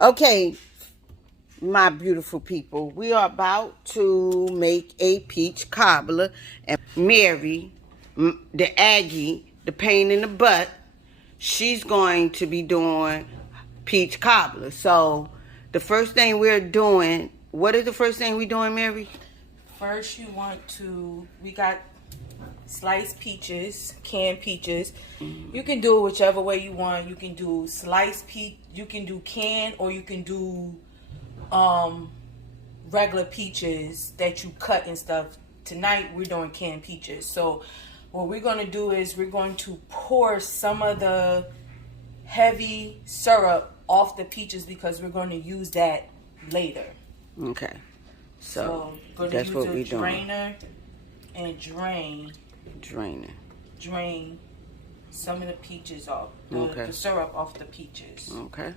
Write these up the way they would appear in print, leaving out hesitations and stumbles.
Okay, my beautiful people, we are about to make a peach cobbler, and Mary, the Aggie, the pain in the butt, she's going to be doing peach cobbler. So the first thing we're doing, what is the first thing we're doing, Mary? First, we got sliced peaches, canned peaches. You can do it whichever way you want. You can do sliced peach, you can do canned, or you can do regular peaches that you cut and stuff. Tonight, we're doing canned peaches. So what we're going to do is we're going to pour some of the heavy syrup off the peaches because we're going to use that later. Okay. So that's what we're doing. Drainer and drain some of the peaches off. The syrup off the peaches. Okay.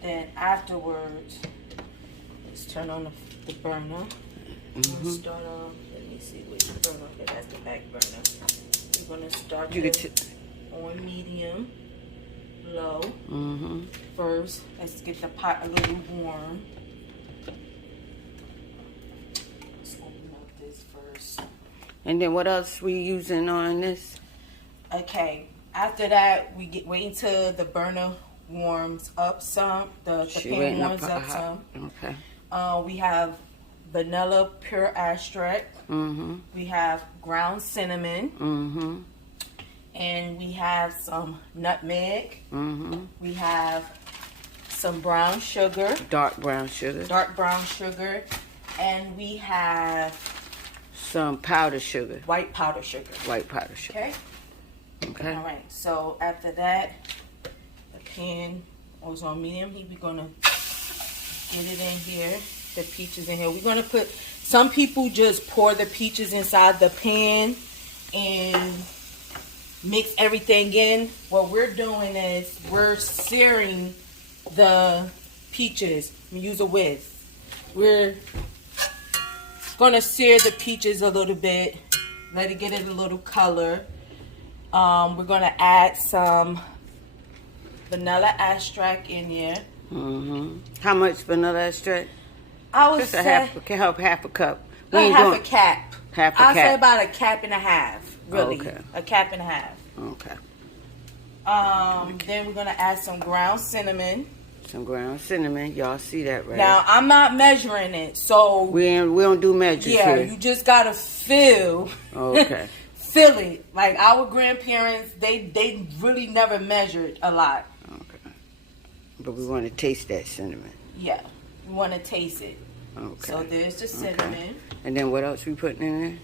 Then afterwards, let's turn on the burner. Start off. Let me see which burner. Okay, that's the back burner. We're gonna start on medium, low. First, let's get the pot a little warm. Let's open up this first. And then what else we using on this? Okay. After that, wait until the burner warms up some. The pan warms up some. Okay. We have vanilla pure extract. We have ground cinnamon. And we have some nutmeg. We have some brown sugar. Dark brown sugar. And we have some powdered sugar. White powdered sugar. Okay. All right. So after that, the pan was on medium heat. We're gonna get it in here. The peaches in here. We're gonna put. Some people just pour the peaches inside the pan and mix everything in. What we're doing is we're searing the peaches. We use a whisk. We're gonna sear the peaches a little bit. Let it get it a little color. We're gonna add some vanilla extract in here. How much vanilla extract? I would say half a cup. Half a cap. I'll say about a cap and a half. Really, okay. A cap and a half. Okay. Then we're gonna add some ground cinnamon. Y'all see that, right? Now I'm not measuring it, so we don't do measures. Yeah, here. You just gotta feel. Okay. Feel it. Like our grandparents, they really never measured a lot. Okay. But we want to taste that cinnamon. Yeah, we want to taste it. Okay. So there's the cinnamon. Okay. And then what else we putting in there?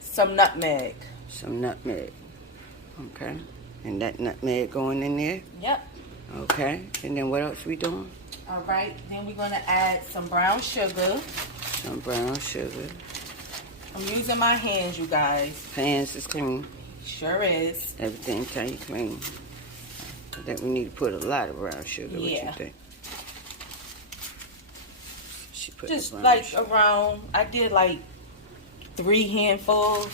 Some nutmeg. Okay. And that nutmeg going in there? Yep. Okay. And then what else we doing? All right. Then we're going to add some brown sugar. I'm using my hands, you guys. Hands is clean. Sure is. Everything clean. I think we need to put a lot of brown sugar. Yeah. What you think? She put just like sugar. Around, I did like 3 handfuls.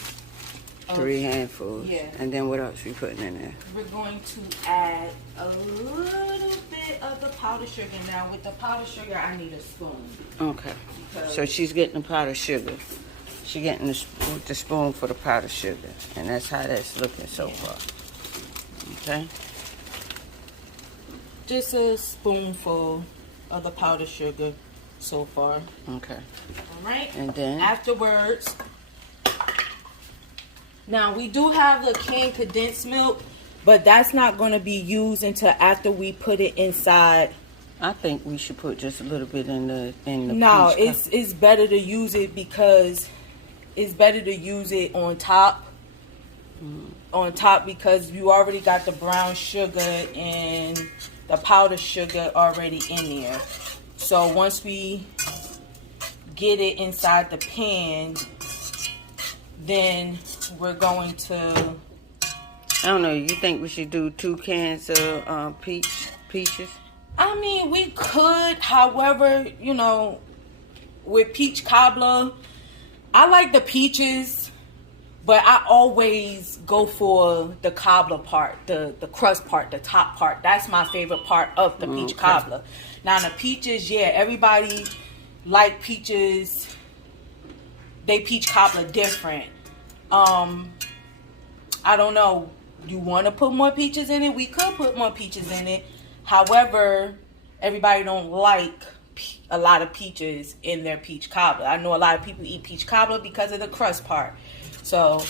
3 handfuls. Yeah. And then what else we putting in there? We're going to add a little bit of the powdered sugar. Now with the powdered sugar, I need a spoon. Okay. So she's getting the powdered sugar. She's getting the spoon for the powdered sugar. And that's how that's looking so far. Okay. Just a spoonful of the powdered sugar so far. Okay. All right. And then? Afterwards, now we do have the canned condensed milk, but that's not going to be used until after we put it inside. I think we should put just a little bit in the No, it's better to use it because it's better to use it on top. On top because you already got the brown sugar and the powdered sugar already in there. So once we get it inside the pan, then we're going to... I don't know. You think we should do 2 cans of peaches? I mean, we could. However, you know, with peach cobbler, I like the peaches But I always go for the cobbler part, the crust part, the top part. That's my favorite part of the peach cobbler. Now the peaches, yeah, everybody like peaches. They peach cobbler different. I don't know. You want to put more peaches in it? We could put more peaches in it. However, everybody don't like a lot of peaches in their peach cobbler. I know a lot of people eat peach cobbler because of the crust part. So,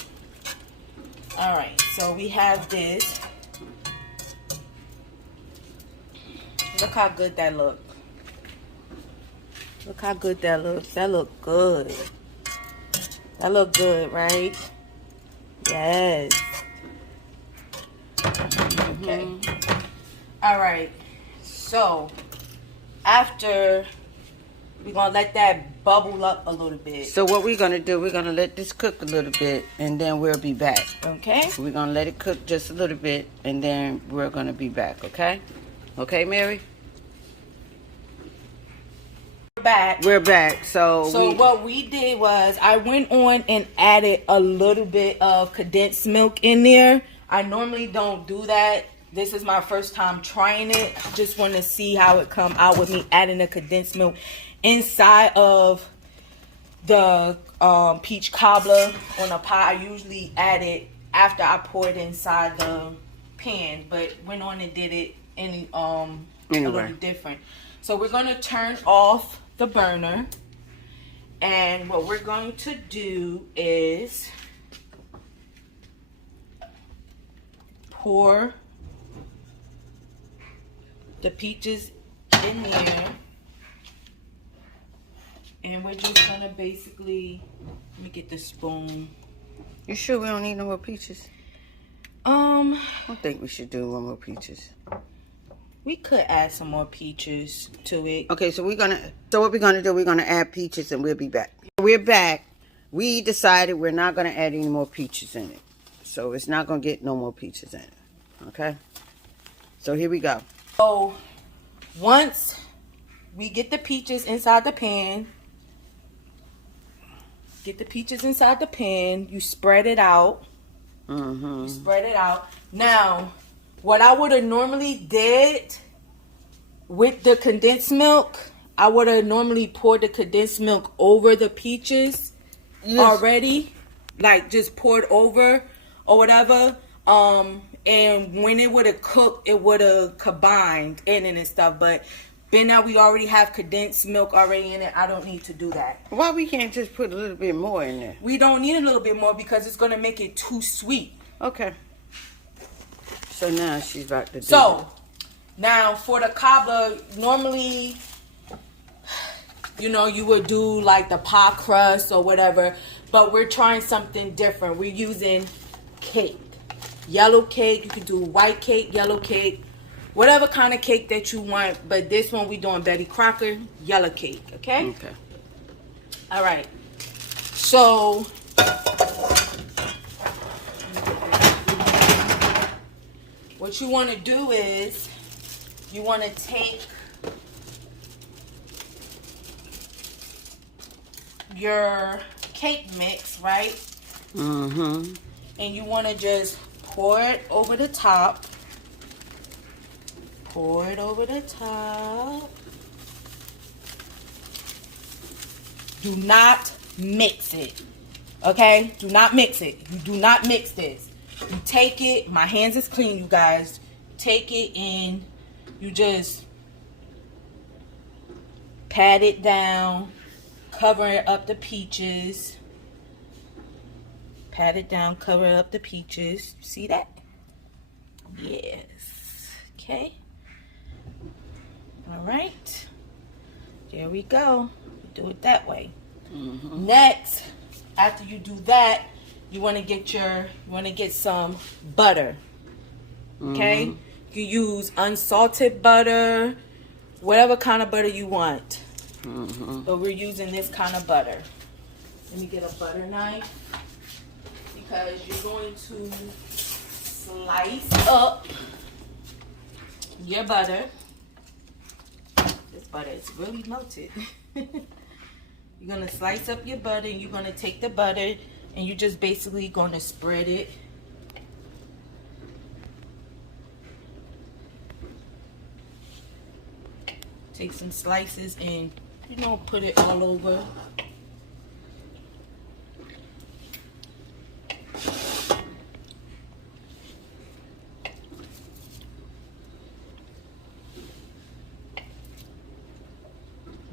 all right. So we have this. Look how good that looks. Look how good that looks. That look good. That look good, right? Yes. Okay. All right. So, after we're going to let that bubble up a little bit. So what we're going to do, we're going to let this cook a little bit, and then we'll be back. Okay. We're going to let it cook just a little bit, and then we're going to be back, okay? Okay, Mary? We're back. So what we did was I went on and added a little bit of condensed milk in there. I normally don't do that. This is my first time trying it. Just want to see how it come out with me adding the condensed milk inside of the peach cobbler on a pie. I usually add it after I pour it inside the pan, but went on and did it a little different. So we're going to turn off the burner, and what we're going to do is pour the peaches in there, and we're just gonna basically, let me get the spoon. You sure we don't need no more peaches? I don't think we should do one more peaches. We could add some more peaches to it. Okay, so what we're gonna do, we're gonna add peaches, and we'll be back. We're back. We decided we're not gonna add any more peaches in it. So it's not gonna get no more peaches in it. Okay? So here we go. So once we get the peaches inside the pan, you spread it out. You spread it out. Now, what I would have normally did with the condensed milk, I would have normally poured the condensed milk over the peaches already. Like, just poured over or whatever. And when it would have cooked, it would have combined in it and stuff. But being that we already have condensed milk already in it, I don't need to do that. Why we can't just put a little bit more in there? We don't need a little bit more because it's going to make it too sweet. Okay. So now she's about to do So, now for the cobbler, normally, you know, you would do like the pie crust or whatever. But we're trying something different. We're using cake. Yellow cake. You can do white cake, yellow cake. Whatever kind of cake that you want. But this one we doing Betty Crocker yellow cake. Okay? Okay. All right. So, what you want to do is you want to take your cake mix, right? Mm-hmm. And you want to just pour it over the top. Pour it over the top. Do not mix it. Okay? Do not mix it. You do not mix this. You take it. My hands is clean, you guys. Take it and you just pat it down. Cover up the peaches. Pat it down. Cover up the peaches. See that? Yes. Okay. All right. There we go. Do it that way. Mm-hmm. Next, after you do that, you want to get some butter. Okay? Mm-hmm. You use unsalted butter, whatever kind of butter you want. Mm-hmm. But we're using this kind of butter. Let me get a butter knife because you're going to slice up your butter. This butter is really melted. You're going to slice up your butter, and you're going to take the butter And you're just basically going to spread it. Take some slices and, you know, put it all over.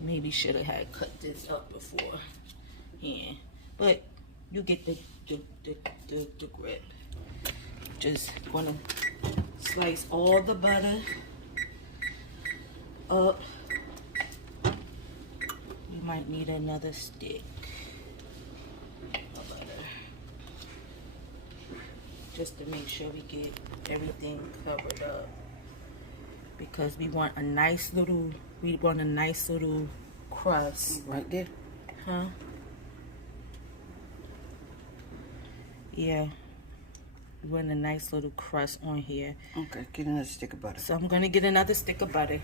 Maybe should have had cut this up before. Yeah, but you get the grip. Just gonna slice all the butter up. We might need another stick of butter just to make sure we get everything covered up, because we want a nice little crust Right there. huh yeah, we want a nice little crust on here. Okay, get another stick of butter. So I'm gonna get another stick of butter.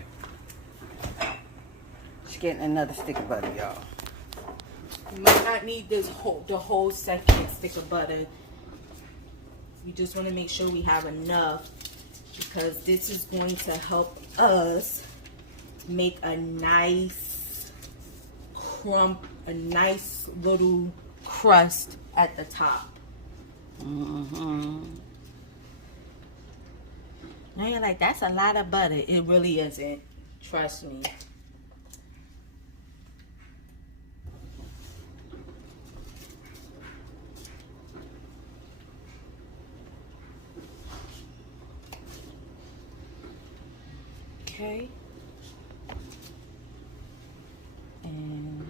She's getting another stick of butter, y'all. You might not need the whole second stick of butter. We just want to make sure we have enough, because this is going to help us make a nice little crust at the top. Mm-hmm. Now you're like, that's a lot of butter. It really isn't. Trust me. Okay. And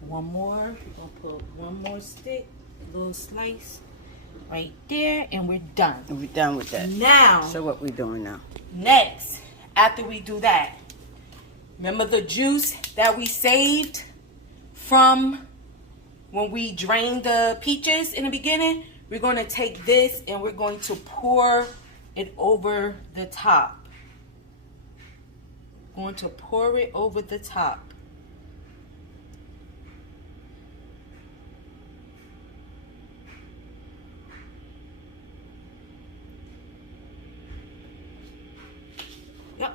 one more. We're gonna put one more stick, a little slice right there, and we're done. And we're done with that. Now, So what we doing now? next, after we do that, remember the juice that we saved from when we drained the peaches in the beginning? We're going to take this and we're going to pour it over the top. Going to pour it over the top. Yep.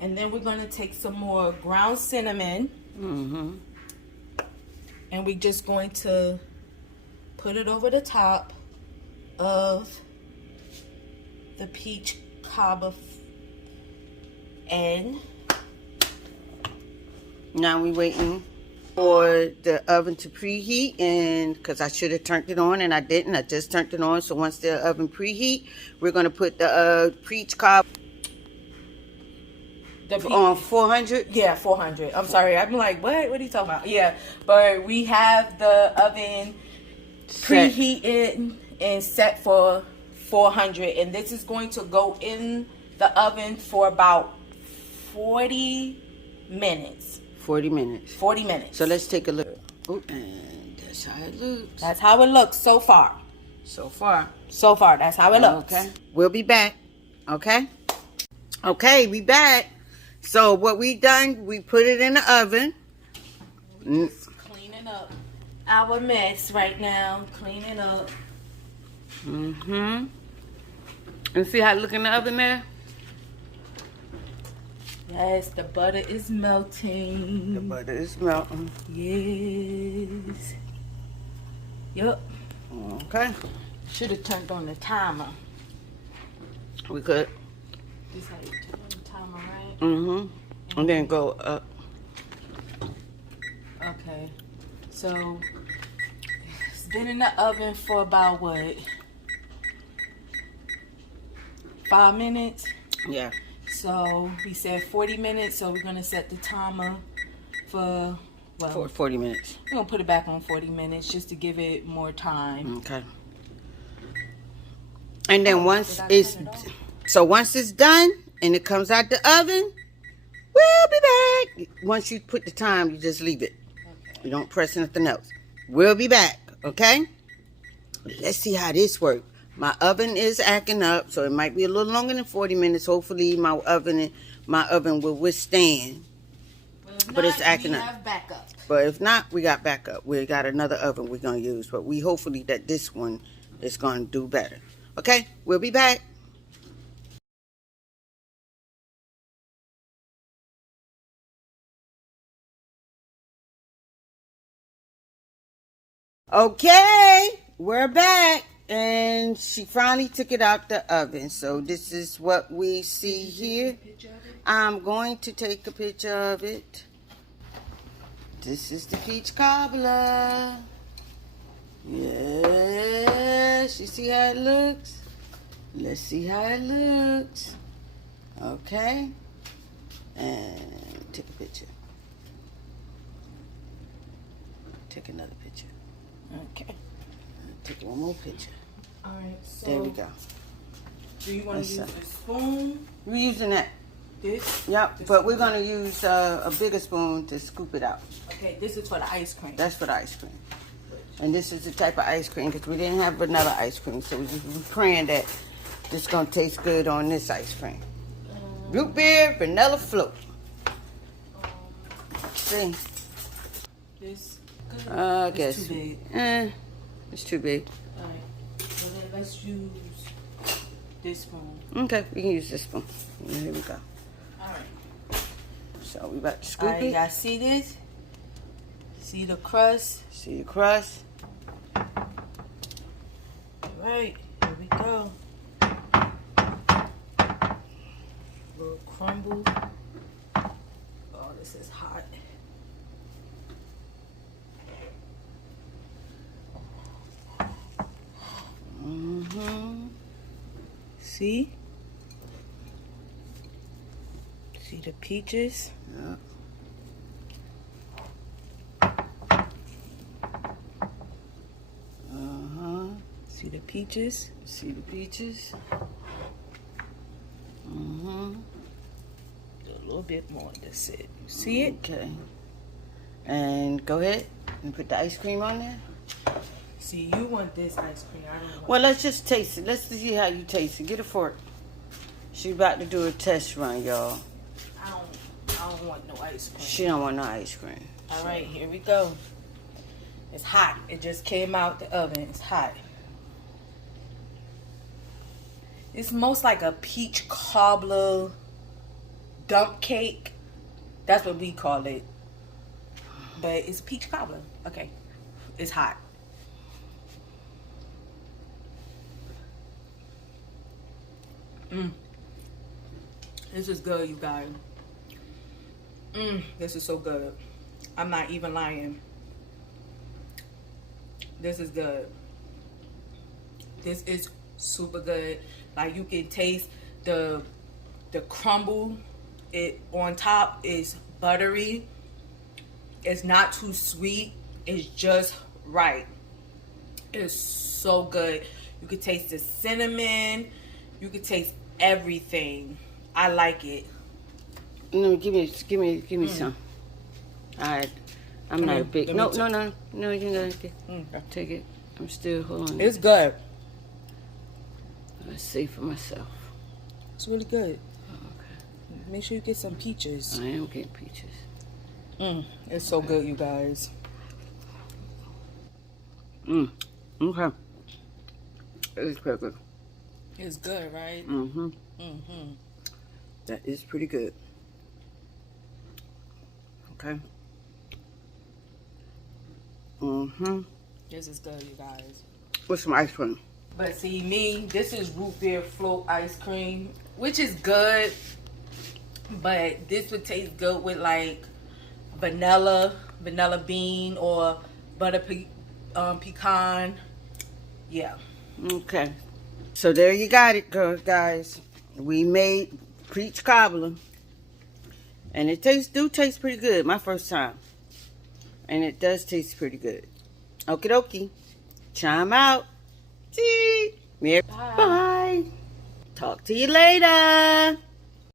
And then we're going to take some more ground cinnamon. Mm-hmm. And we're just going to put it over the top of the peach cobbler. And now we waiting for the oven to preheat, and because I should have turned it on and I didn't. I just turned it on. So once the oven preheat, we're going to put the peach cob on 400. Yeah, 400. I'm sorry. I'm like, what are you talking about? Yeah, but we have the oven preheated and set for 400, and this is going to go in the oven for about 40 minutes. 40 minutes. 40 minutes. So let's take a look. Oh, and that's how it looks. That's how it looks so far. So far. So far, that's how it looks. Okay. We'll be back. Okay. Okay, we back. So what we done, we put it in the oven. Just cleaning up our mess right now. Cleaning up. Mm-hmm. And see how it look in the oven there? Yes, the butter is melting. The butter is melting. Yes. Yup. Okay. Should have turned on the timer. We could. This how you turn on the timer, right? Mm-hmm. And then go up. Okay. So it's been in the oven for about what? 5 minutes? Yeah. So we said 40 minutes, so we're gonna set the timer for For 40 minutes. we're gonna put it back on 40 minutes just to give it more time. Okay. And then once it's done and it comes out the oven, we'll be back. Once you put the time, you just leave it. Okay. You don't press anything else. We'll be back, okay? Let's see how this works. My oven is acting up, so it might be a little longer than 40 minutes. Hopefully, my oven will withstand. Well, but it's acting we up. have backup. But if not, we got backup. We got another oven we're going to use. But we hopefully that this one is going to do better. Okay, we'll be back. Okay, we're back. And she finally took it out the oven. So this is what we see here. I'm going to take a picture of it. This is the peach cobbler. Yes, you see how it looks? Let's see how it looks. Okay. And take a picture. Take another picture. Okay. Take one more picture. All right. So There we go. do you want to use a spoon? We're using that. This? Yep, this but we're going to use a bigger spoon to scoop it out. Okay, this is for the ice cream. That's for the ice cream. And this is the type of ice cream because we didn't have vanilla ice cream. So we're praying that this is going to taste good on this ice cream. Root beer, vanilla float. See? This I guess. too big. It's too big. All right. So then let's use this spoon. Okay, we can use this spoon. Here we go. All right. So we about to All scoop right, it. y'all see this? See the crust? See the crust? All right, here we go. Little crumble. Oh, this is hot. See? See the peaches? Yeah. See the peaches? See the peaches? A little bit more. That's it. See it? Okay. And go ahead and put the ice cream on there. See, you want this ice cream. I don't want. Well, let's just taste it. Let's see how you taste it. Get a fork. She's about to do a test run, y'all. I don't want no ice cream. She don't want no ice cream. All right, here we go. It's hot. It just came out the oven. It's hot. It's most like a peach cobbler dump cake. That's what we call it. But it's peach cobbler. Okay. It's hot. This is good, you guys. This is so good. I'm not even lying. This is good. This is super good. Like, you can taste the crumble. It on top is buttery. It's not too sweet. It's just right. It's so good. You can taste the cinnamon. You can taste everything. I like it. No, give me some. I'm not a big. No, you gotta take it. I'm still holding. It's good. Let's see for myself. It's really good. Okay. Make sure you get some peaches. I am getting peaches. It's so good, you guys. Okay. It's pretty good. It's good, right? That is pretty good. Okay. This is good, you guys. With some ice cream. But see, this is root beer float ice cream, which is good. But this would taste good with like vanilla bean, or butter pecan. Yeah. Okay. So there you got it, guys. We made peach cobbler. And it do taste pretty good. My first time. And it does taste pretty good. Okie dokie. Chime out. See. Bye. Talk to you later.